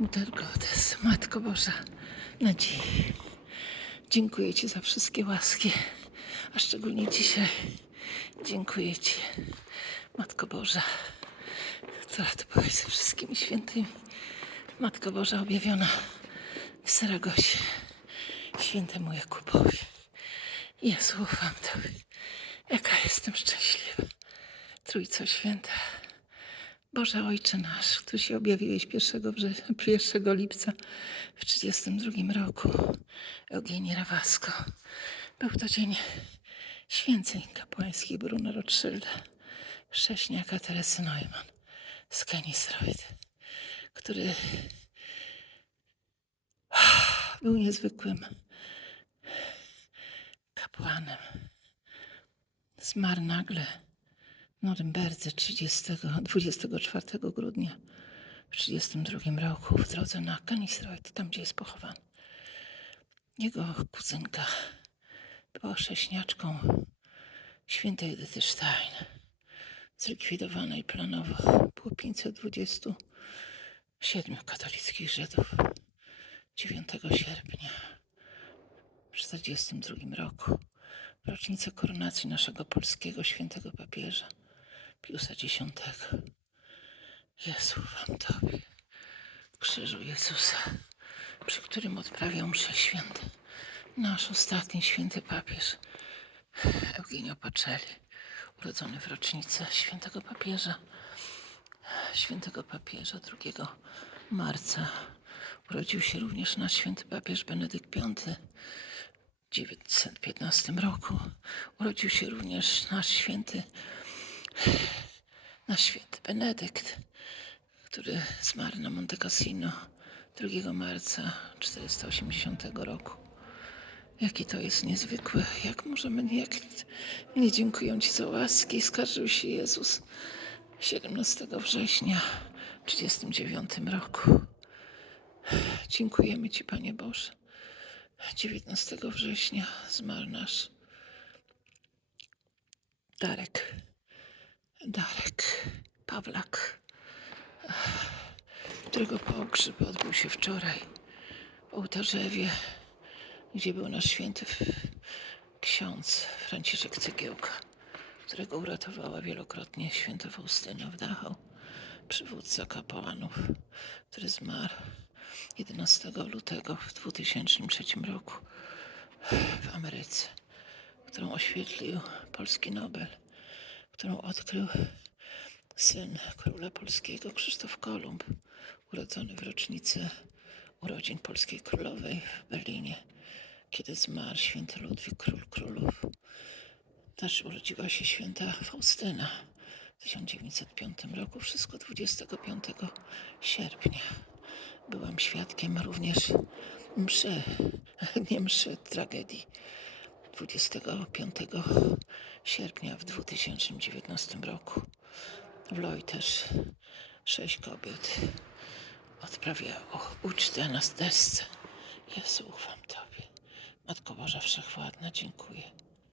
Mutter Gottes, Matko Boża, nadziei. Dziękuję Ci za wszystkie łaski, a szczególnie dzisiaj dziękuję Ci, Matko Boża, która Ty byłaś ze wszystkimi świętymi. Matko Boża objawiona w Saragosie, świętemu Jakubowi. Jezu, ufam Tobie, jaka jestem szczęśliwa. Trójco Święta. Boże Ojcze nasz, który się objawiłeś 1, wrze- 1 lipca w 1932 roku, Eugenii Rawasko. Był to dzień święceń kapłańskich Bruna Rothschilda, chrześniaka Teresy Neumann z Kennisreuth, który był niezwykłym kapłanem. Zmarł nagle Norymberdze 30, 24 grudnia w 1932 roku w drodze na Kennisreuth, tam gdzie jest pochowany. Jego kuzynka była chrześniaczką świętej Edyty Stein, zlikwidowanej planowo. Było 527 katolickich Żydów 9 sierpnia w 1942 roku w rocznicę koronacji naszego polskiego świętego papieża Piusa X. Jezu, wam Tobie, krzyżu Jezusa, przy którym odprawiał mszę święte. Nasz ostatni święty papież, Eugenio Pacelli, urodzony w rocznicę świętego papieża, świętego papieża 2 marca. Urodził się również nasz święty papież Benedykt V w 915 roku. Urodził się również nasz święty święty Benedykt, który zmarł na Monte Cassino 2 marca 480 roku. Jaki to jest niezwykłe, jak możemy, jak nie dziękują Ci za łaski, skarżył się Jezus 17 września w 39 roku. Dziękujemy Ci, Panie Boże. 19 września zmarł nasz Darek. Darek Pawlak, którego pogrzeb odbył się wczoraj w Ołtarzewie, gdzie był nasz święty ksiądz Franciszek Cegiełka, którego uratowała wielokrotnie święta Faustyna w Dachau, przywódca kapłanów, który zmarł 11 lutego w 2003 roku w Ameryce, którą oświetlił polski Nobel którą odkrył syn króla polskiego Krzysztof Kolumb, urodzony w rocznicę urodzin polskiej królowej w Berlinie, kiedy zmarł święty Ludwik, król królów. Też urodziła się święta Faustyna w 1905 roku, wszystko 25 sierpnia. Byłam świadkiem również mszy, nie mszy, tragedii 25 sierpnia w 2019 roku w Lojterz sześć kobiet odprawiało ucztę na desce. Jezu, ufam Tobie. Matko Boża Wszechwładna, dziękuję.